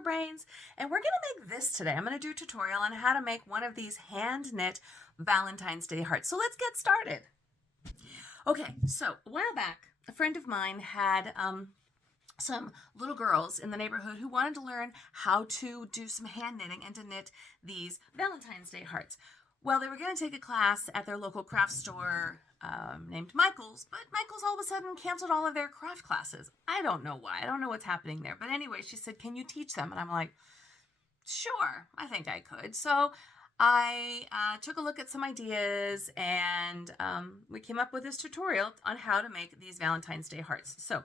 for brains, and we're going to make this today. I'm going to do a tutorial on how to make one of these hand knit Valentine's Day hearts. So let's get started. Okay, so a while back, a friend of mine had some little girls in the neighborhood who wanted to learn how to do some hand knitting and to knit these Valentine's Day hearts. Well, they were going to take a class at their local craft store named Michael's, but Michael's all of a sudden canceled all of their craft classes. I don't know why. I don't know what's happening there. But anyway, she said, "Can you teach them?" And I'm like, "Sure, I think I could." So I took a look at some ideas, and we came up with this tutorial on how to make these Valentine's Day hearts. So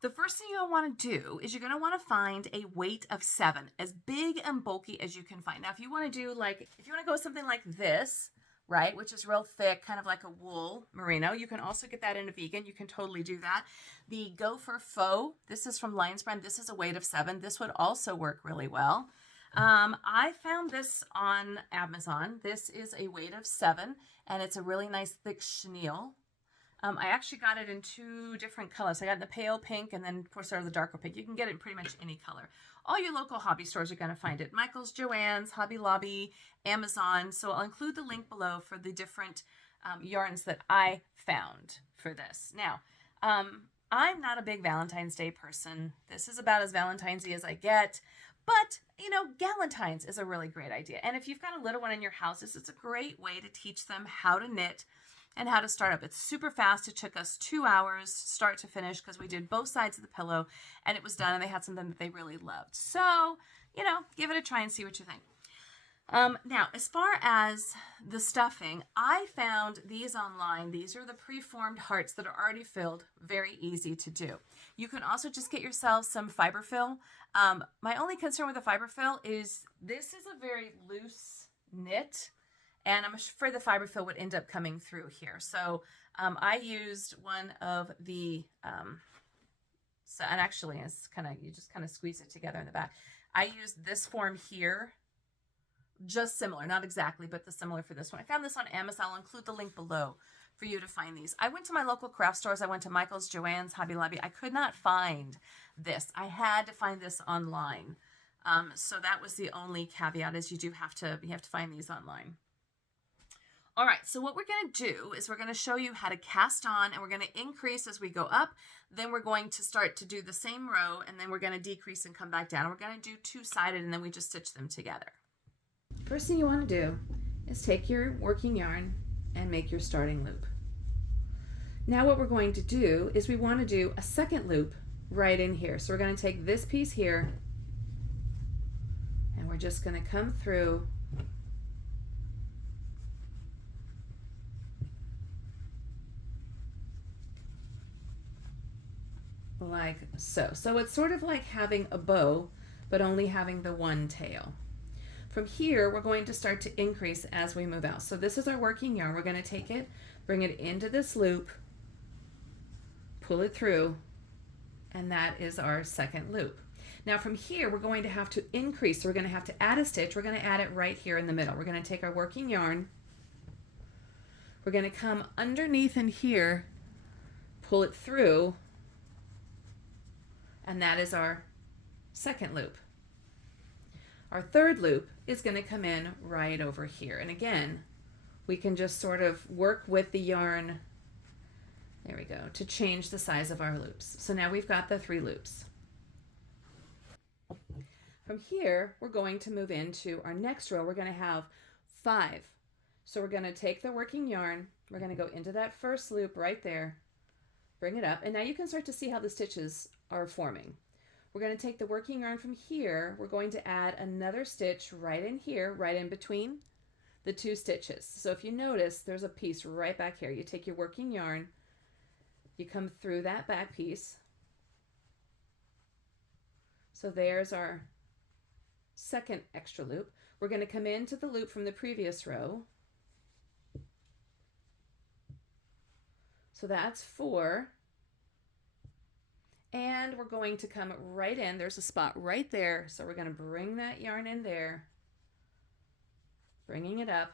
the first thing you'll want to do is you're going to want to find a weight of 7, as big and bulky as you can find. Now, if you want to do if you want to go with something like this, right, which is real thick, kind of like a wool merino, you can also get that in a vegan. You can totally do that. The Gopher Faux, this is from Lion's Brand. This is a weight of 7. This would also work really well. I found this on Amazon. This is a weight of 7, and it's a really nice thick chenille. I actually got it in 2 different colors. I got it in the pale pink and then, of course, the darker pink. You can get it in pretty much any color. All your local hobby stores are going to find it. Michael's, Joann's, Hobby Lobby, Amazon. So I'll include the link below for the different yarns that I found for this. Now, I'm not a big Valentine's Day person. This is about as Valentine's-y as I get. But, Galentine's is a really great idea. And if you've got a little one in your house, this is a great way to teach them how to knit and how to start up. It's super fast. It took us 2 hours start to finish because we did both sides of the pillow and it was done, and they had something that they really loved. So, give it a try and see what you think. Now, as far as the stuffing, I found these online. These are the preformed hearts that are already filled. Very easy to do. You can also just get yourself some fiberfill. My only concern with the fiberfill is this is a very loose knit, and I'm afraid the fiberfill would end up coming through here. So I used one of the, and actually it's you just kind of squeeze it together in the back. I used this form here, just similar, not exactly, but the similar for this one. I found this on Amazon. I'll include the link below for you to find these. I went to my local craft stores. I went to Michael's, Joann's, Hobby Lobby. I could not find this. I had to find this online. So that was the only caveat, is you have to find these online. All right, so what we're going to do is we're going to show you how to cast on, and we're going to increase as we go up. Then we're going to start to do the same row, and then we're going to decrease and come back down. We're going to do 2-sided, and then we just stitch them together. First thing you want to do is take your working yarn and make your starting loop. Now what we're going to do is we want to do a second loop right in here. So we're going to take this piece here, and we're just going to come through like so. So it's sort of like having a bow, but only having the one tail. From here, we're going to start to increase as we move out. So this is our working yarn. We're going to take it, bring it into this loop, pull it through, and that is our second loop. Now from here, we're going to have to increase. So we're going to have to add a stitch. We're going to add it right here in the middle. We're going to take our working yarn. We're going to come underneath in here, pull it through, and that is our second loop. Our third loop is going to come in right over here. And again, we can just sort of work with the yarn, there we go, to change the size of our loops. So now we've got the 3 loops. From here, we're going to move into our next row. We're going to have 5. So we're going to take the working yarn, we're going to go into that first loop right there, bring it up, and now you can start to see how the stitches are forming. We're going to take the working yarn from here, we're going to add another stitch right in here, right in between the 2 stitches. So if you notice, there's a piece right back here. You take your working yarn, you come through that back piece. So there's our second extra loop. We're going to come into the loop from the previous row. So that's 4. And we're going to come right in. There's a spot right there. So we're going to bring that yarn in there, bringing it up.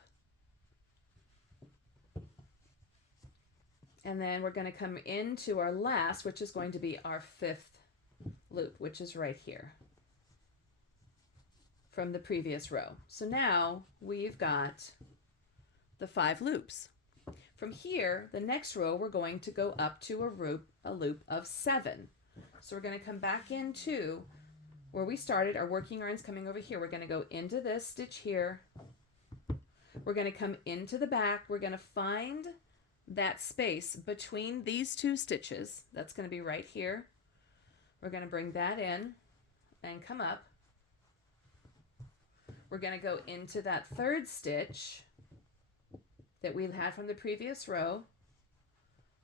And then we're going to come into our last, which is going to be our 5th loop, which is right here. from the previous row. So now we've got the 5 loops. From here, the next row, we're going to go up to a loop of 7. So we're going to come back into where we started. Our working yarn's coming over here. We're going to go into this stitch here. We're going to come into the back. We're going to find that space between these 2 stitches. That's going to be right here. We're going to bring that in and come up. We're going to go into that 3rd stitch that we had from the previous row.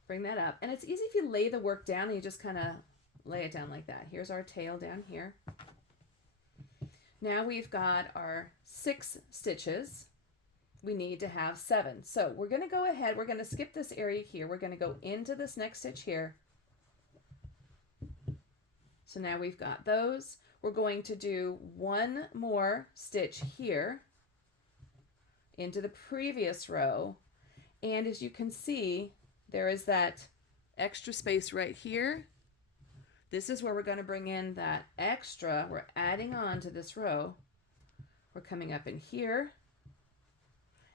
Bring that up. And it's easy if you lay the work down and you just kind of lay it down like that. Here's our tail down here. Now we've got our 6 stitches. We need to have 7. So we're going to go ahead. We're going to skip this area here. We're going to go into this next stitch here. So now we've got those. We're going to do 1 more stitch here into the previous row. And as you can see, there is that extra space right here. This is where we're going to bring in that extra. We're adding on to this row. We're coming up in here.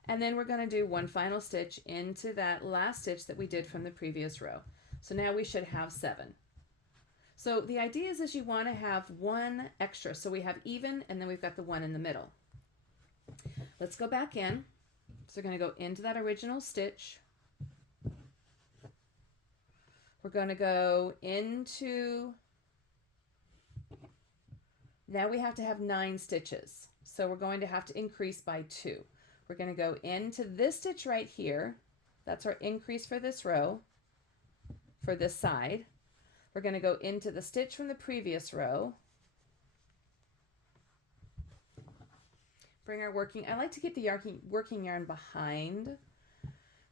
And then we're going to do 1 final stitch into that last stitch that we did from the previous row. So now we should have 7. So the idea is you want to have 1 extra. So we have even, and then we've got the 1 in the middle. Let's go back in. So we're going to go into that original stitch. We're going to go into, now we have to have 9 stitches. So we're going to have to increase by 2. We're going to go into this stitch right here. That's our increase for this row, for this side. We're going to go into the stitch from the previous row. Bring our working, I like to keep the working yarn behind.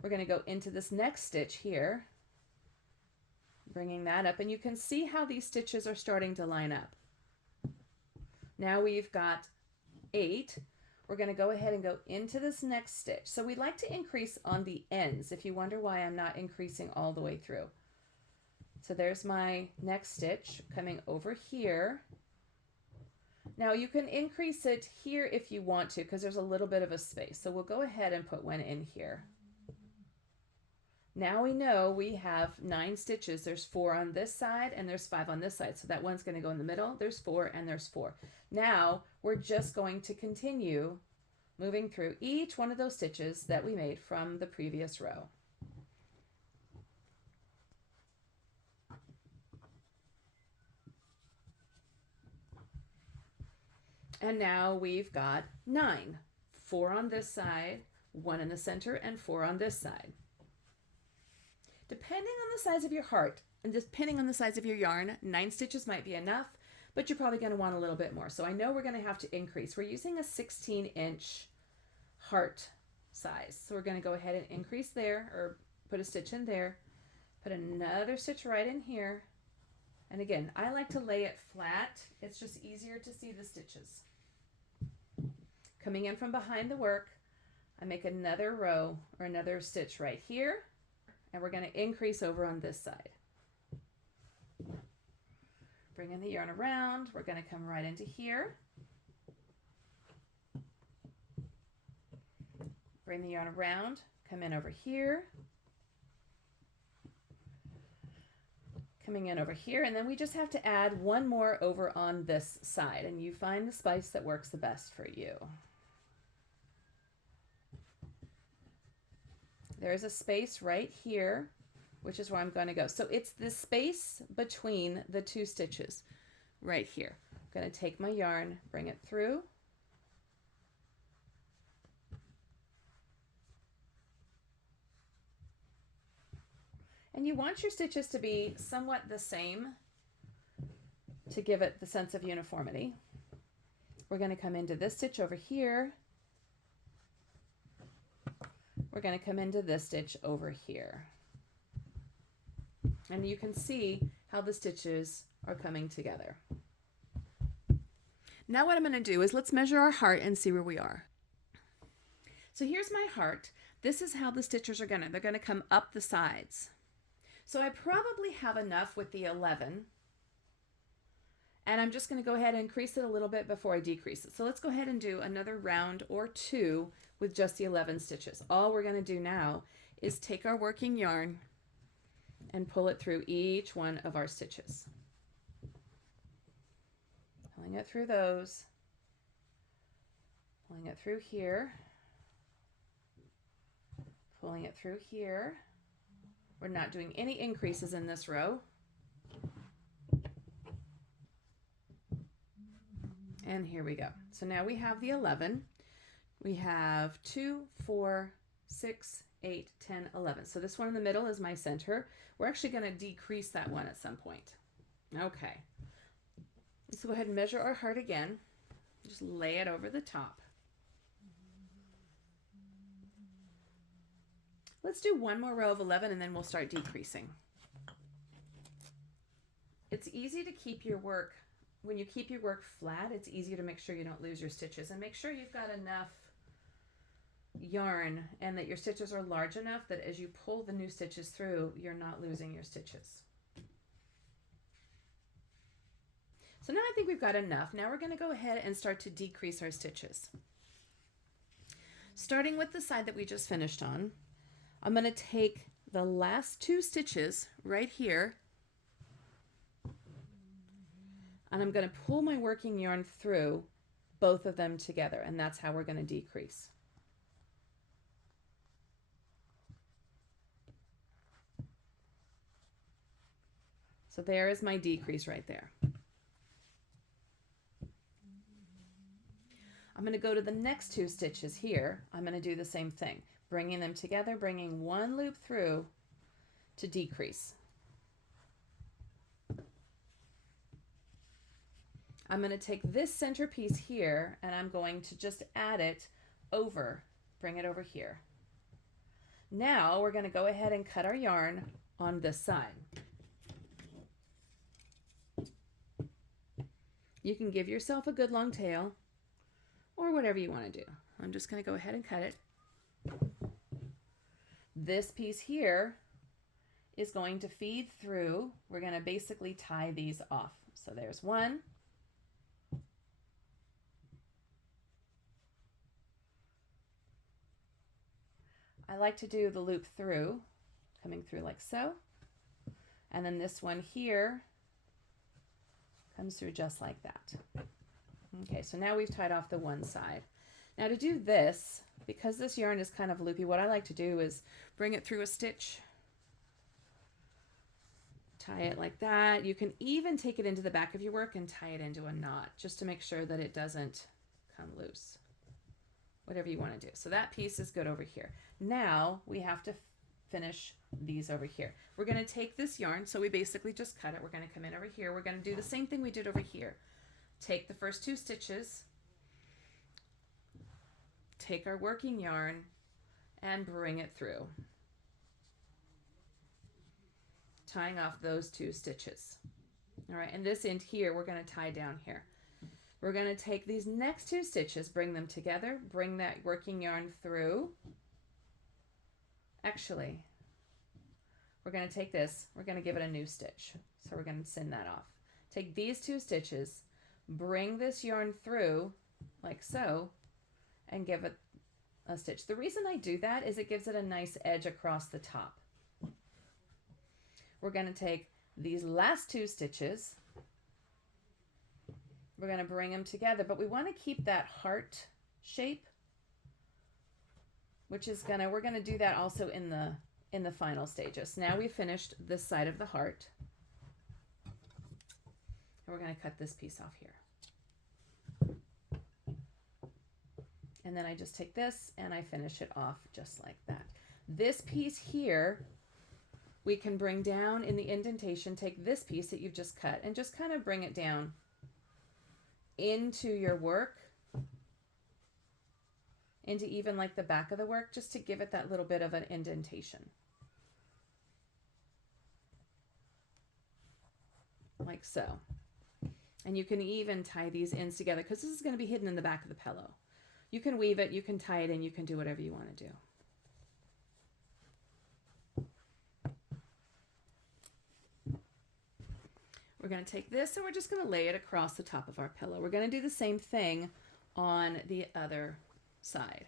We're going to go into this next stitch here, bringing that up, and you can see how these stitches are starting to line up. Now we've got 8. We're going to go ahead and go into this next stitch. So we like to increase on the ends, if you wonder why I'm not increasing all the way through. So there's my next stitch coming over here. Now you can increase it here if you want to, because there's a little bit of a space. So we'll go ahead and put 1 in here. Now we know we have 9 stitches. There's 4 on this side and there's 5 on this side. So that one's going to go in the middle. There's 4 and there's 4. Now we're just going to continue moving through each one of those stitches that we made from the previous row. And now we've got 9. 4 on this side, 1 in the center, and 4 on this side. Depending on the size of your heart and depending on the size of your yarn, 9 stitches might be enough, but you're probably going to want a little bit more. So I know we're going to have to increase. We're using a 16-inch heart size. So we're going to go ahead and increase there, or put a stitch in there, put another stitch right in here. And again, I like to lay it flat. It's just easier to see the stitches. Coming in from behind the work, I make another row or another stitch right here, and we're going to increase over on this side. Bringing the yarn around, we're going to come right into here. Bring the yarn around, come in over here. Coming in over here, and then we just have to add 1 more over on this side, and you find the spice that works the best for you. There's a space right here, which is where I'm going to go. So it's the space between the 2 stitches right here. I'm going to take my yarn, bring it through. And you want your stitches to be somewhat the same to give it the sense of uniformity. We're going to come into this stitch over here. We're going to come into this stitch over here. And you can see how the stitches are coming together. Now what I'm going to do is let's measure our heart and see where we are. So here's my heart. This is how the stitches are they're going to come up the sides. So I probably have enough with the 11, And I'm just going to go ahead and increase it a little bit before I decrease it. So let's go ahead and do another round or two with just the 11 stitches. All we're going to do now is take our working yarn and pull it through each one of our stitches. Pulling it through those, pulling it through here, pulling it through here. We're not doing any increases in this row. And here we go. So now we have the 11. We have 2, 4, 6, 8, 10, 11. So this one in the middle is my center. We're actually going to decrease that one at some point. Okay. Let's go ahead and measure our heart again. Just lay it over the top. Let's do one more row of 11 and then we'll start decreasing. It's easy to keep your work. When you keep your work flat, it's easier to make sure you don't lose your stitches, and make sure you've got enough yarn and that your stitches are large enough that as you pull the new stitches through, you're not losing your stitches. So now I think we've got enough. Now we're going to go ahead and start to decrease our stitches. Starting with the side that we just finished on, I'm going to take the last 2 stitches right here, and I'm going to pull my working yarn through both of them together, and that's how we're going to decrease. So there is my decrease right there. I'm going to go to the next 2 stitches here. I'm going to do the same thing, bringing them together, bringing one loop through to decrease. I'm going to take this center piece here and I'm going to just add it over, bring it over here. Now we're going to go ahead and cut our yarn on this side. You can give yourself a good long tail or whatever you want to do. I'm just going to go ahead and cut it. This piece here is going to feed through. We're going to basically tie these off. So there's one. I like to do the loop through, coming through like so. And then this one here comes through just like that. Okay, so now we've tied off the one side. Now to do this, because this yarn is kind of loopy, what I like to do is bring it through a stitch, tie it like that. You can even take it into the back of your work and tie it into a knot just to make sure that it doesn't come loose. Whatever you want to do. So that piece is good over here. Now we have to finish these over here. We're going to take this yarn, so we basically just cut it. We're going to come in over here. We're going to do the same thing we did over here. Take the first 2 stitches, take our working yarn, and bring it through, tying off those 2 stitches. All right, and this end here, we're going to tie down here. We're going to take these next 2 stitches, bring them together, bring that working yarn through. Actually, we're going to take this, we're going to give it a new stitch. So we're going to send that off. Take these 2 stitches, bring this yarn through like so, and give it a stitch. The reason I do that is it gives it a nice edge across the top. We're going to take these last 2 stitches, we're going to bring them together, but we want to keep that heart shape, which is we're going to do that also in the final stages. Now we've finished this side of the heart, and we're going to cut this piece off here. And then I just take this and I finish it off just like that. This piece here, we can bring down in the indentation, take this piece that you've just cut and just kind of bring it down into your work, into even like the back of the work, just to give it that little bit of an indentation. Like so. And you can even tie these ends together because this is going to be hidden in the back of the pillow. You can weave it, you can tie it in, you can do whatever you want to do. We're going to take this and we're just going to lay it across the top of our pillow. We're going to do the same thing on the other side.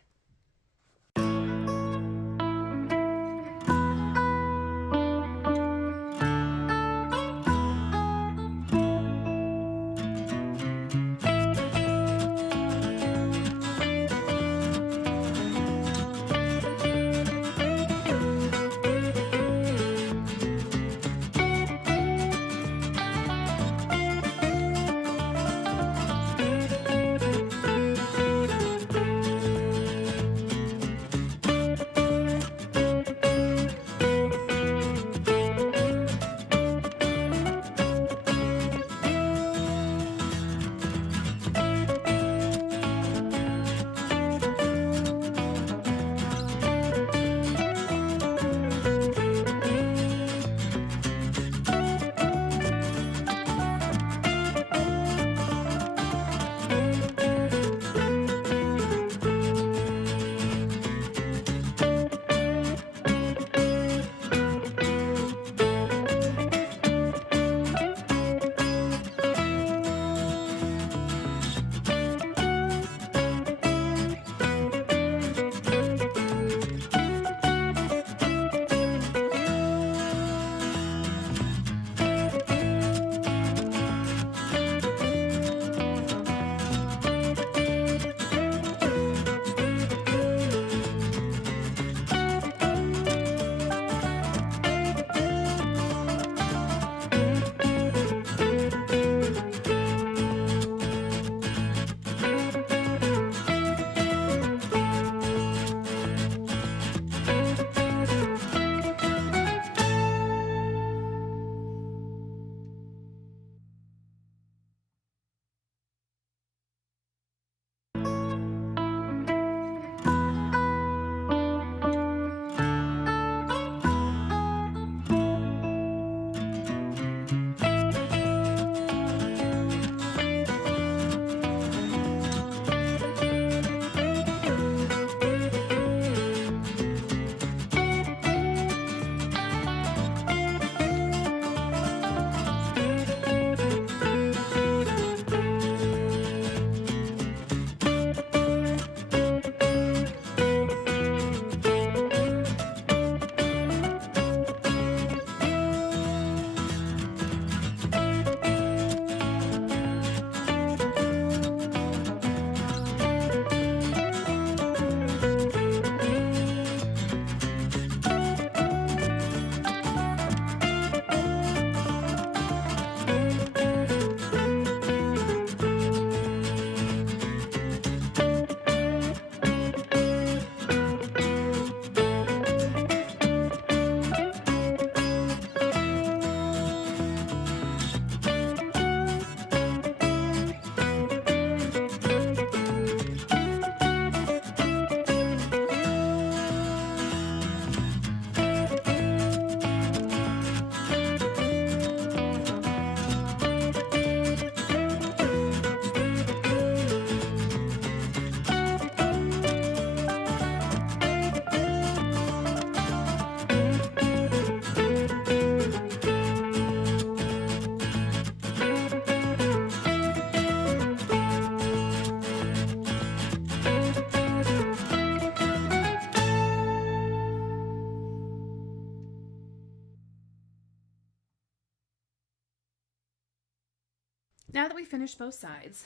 Now that we finished both sides,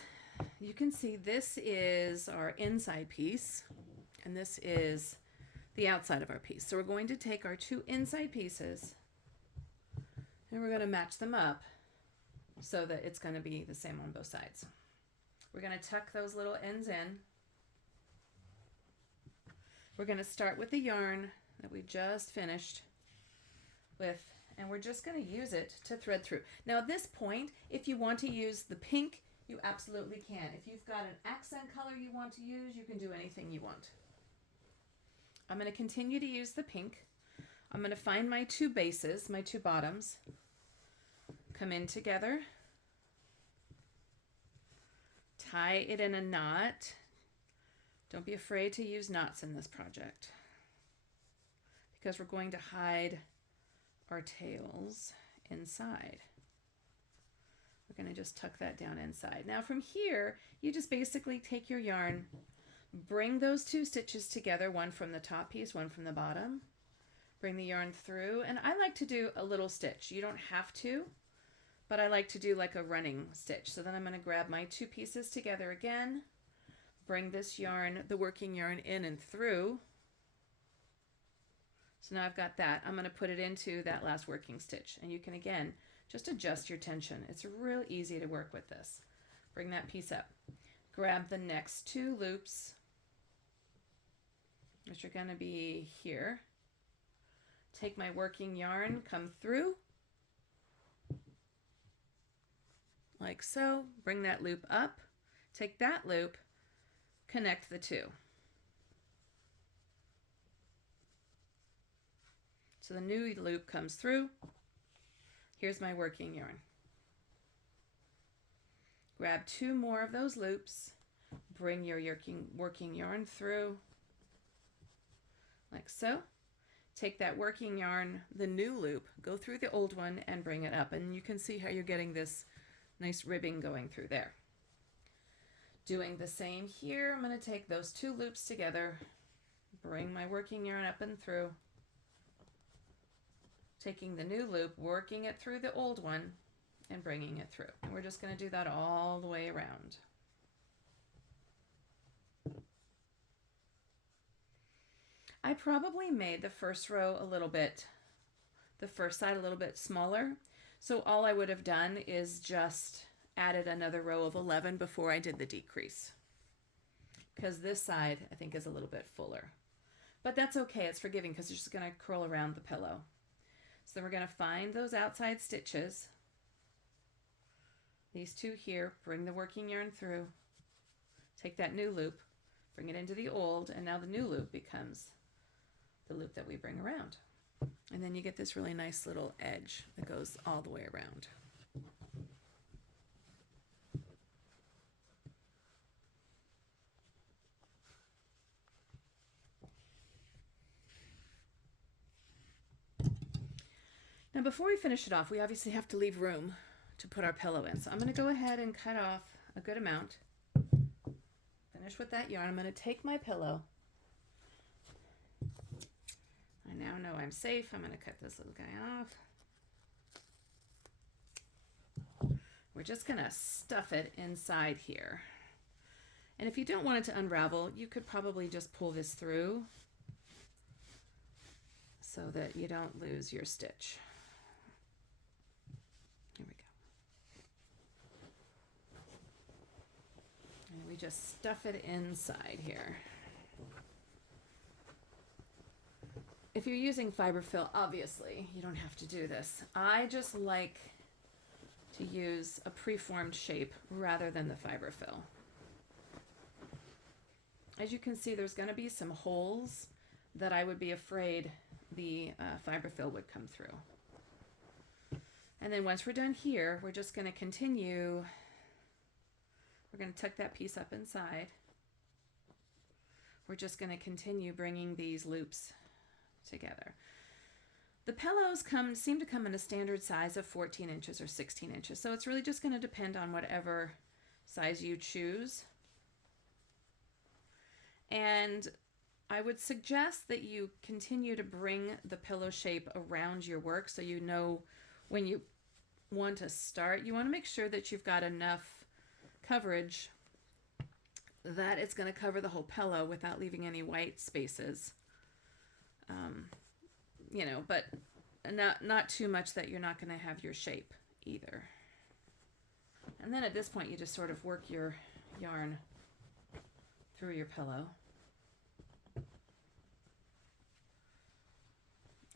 you can see this is our inside piece and this is the outside of our piece. So we're going to take our two inside pieces and we're going to match them up so that it's going to be the same on both sides. We're going to tuck those little ends in. We're going to start with the yarn that we just finished with, and we're just going to use it to thread through. Now at this point, if you want to use the pink, you absolutely can. If you've got an accent color you want to use, you can do anything you want. I'm going to continue to use the pink. I'm going to find my two bases, my two bottoms, come in together, tie it in a knot. Don't be afraid to use knots in this project because we're going to hide our tails inside. We're going to just tuck that down inside. Now from here, you just basically take your yarn, bring those 2 stitches together, one from the top piece, one from the bottom. Bring the yarn through, and I like to do a little stitch. You don't have to, but I like to do like a running stitch. So then I'm going to grab my 2 pieces together again, bring this yarn, the working yarn, in and through. So now I've got that. I'm going to put it into that last working stitch, and you can again just adjust your tension. It's real easy to work with this. Bring that piece up. Grab the next 2 loops, which are going to be here. Take my working yarn, come through, like so, bring that loop up, take that loop, connect the 2. So the new loop comes through, here's my working yarn. Grab 2 more of those loops, bring your working yarn through, like so. Take that working yarn, the new loop, go through the old one and bring it up. And you can see how you're getting this nice ribbing going through there. Doing the same here, I'm going to take those 2 loops together, bring my working yarn up and through, taking the new loop, working it through the old one, and bringing it through. And we're just going to do that all the way around. I probably made the first row a little bit, the first side a little bit smaller. So all I would have done is just added another row of 11 before I did the decrease. Because this side I think is a little bit fuller. But that's okay, it's forgiving because it's just going to curl around the pillow. So then we're going to find those outside stitches. These 2 here, bring the working yarn through, take that new loop, bring it into the old, and now the new loop becomes the loop that we bring around. And then you get this really nice little edge that goes all the way around. Now before we finish it off, we obviously have to leave room to put our pillow in. So I'm going to go ahead and cut off a good amount. Finish with that yarn. I'm going to take my pillow. I now know I'm safe. I'm going to cut this little guy off. We're just going to stuff it inside here. And if you don't want it to unravel, you could probably just pull this through so that you don't lose your stitch. Here we go. And we just stuff it inside here. If you're using fiber fill, obviously, you don't have to do this. I just like to use a preformed shape rather than the fiber fill. As you can see, there's going to be some holes that I would be afraid the fiber fill would come through. And then once we're done here, we're just going to continue. We're going to tuck that piece up inside. We're just going to continue bringing these loops together. The pillows seem to come in a standard size of 14 inches or 16 inches. So it's really just going to depend on whatever size you choose. And I would suggest that you continue to bring the pillow shape around your work so you know when you want to start. You want to make sure that you've got enough coverage that it's going to cover the whole pillow without leaving any white spaces. You know, but not too much that you're not going to have your shape either. And then at this point, you just sort of work your yarn through your pillow.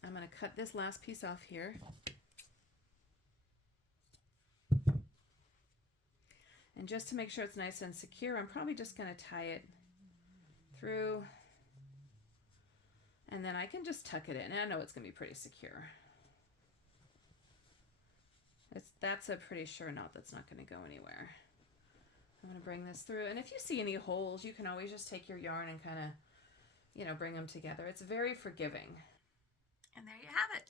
I'm going to cut this last piece off here. And just to make sure it's nice and secure, I'm probably just going to tie it through. And then I can just tuck it in. And I know it's going to be pretty secure. That's a pretty sure knot that's not going to go anywhere. I'm going to bring this through. And if you see any holes, you can always just take your yarn and kind of, you know, bring them together. It's very forgiving. And there you have it.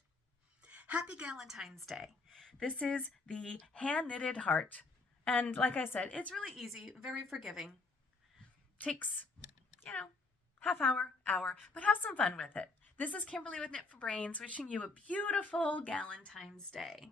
Happy Valentine's Day. This is the hand knitted heart. And like I said, it's really easy, very forgiving. Takes, half hour, but have some fun with it. This is Kimberly with Knit for Brains, wishing you a beautiful Valentine's Day.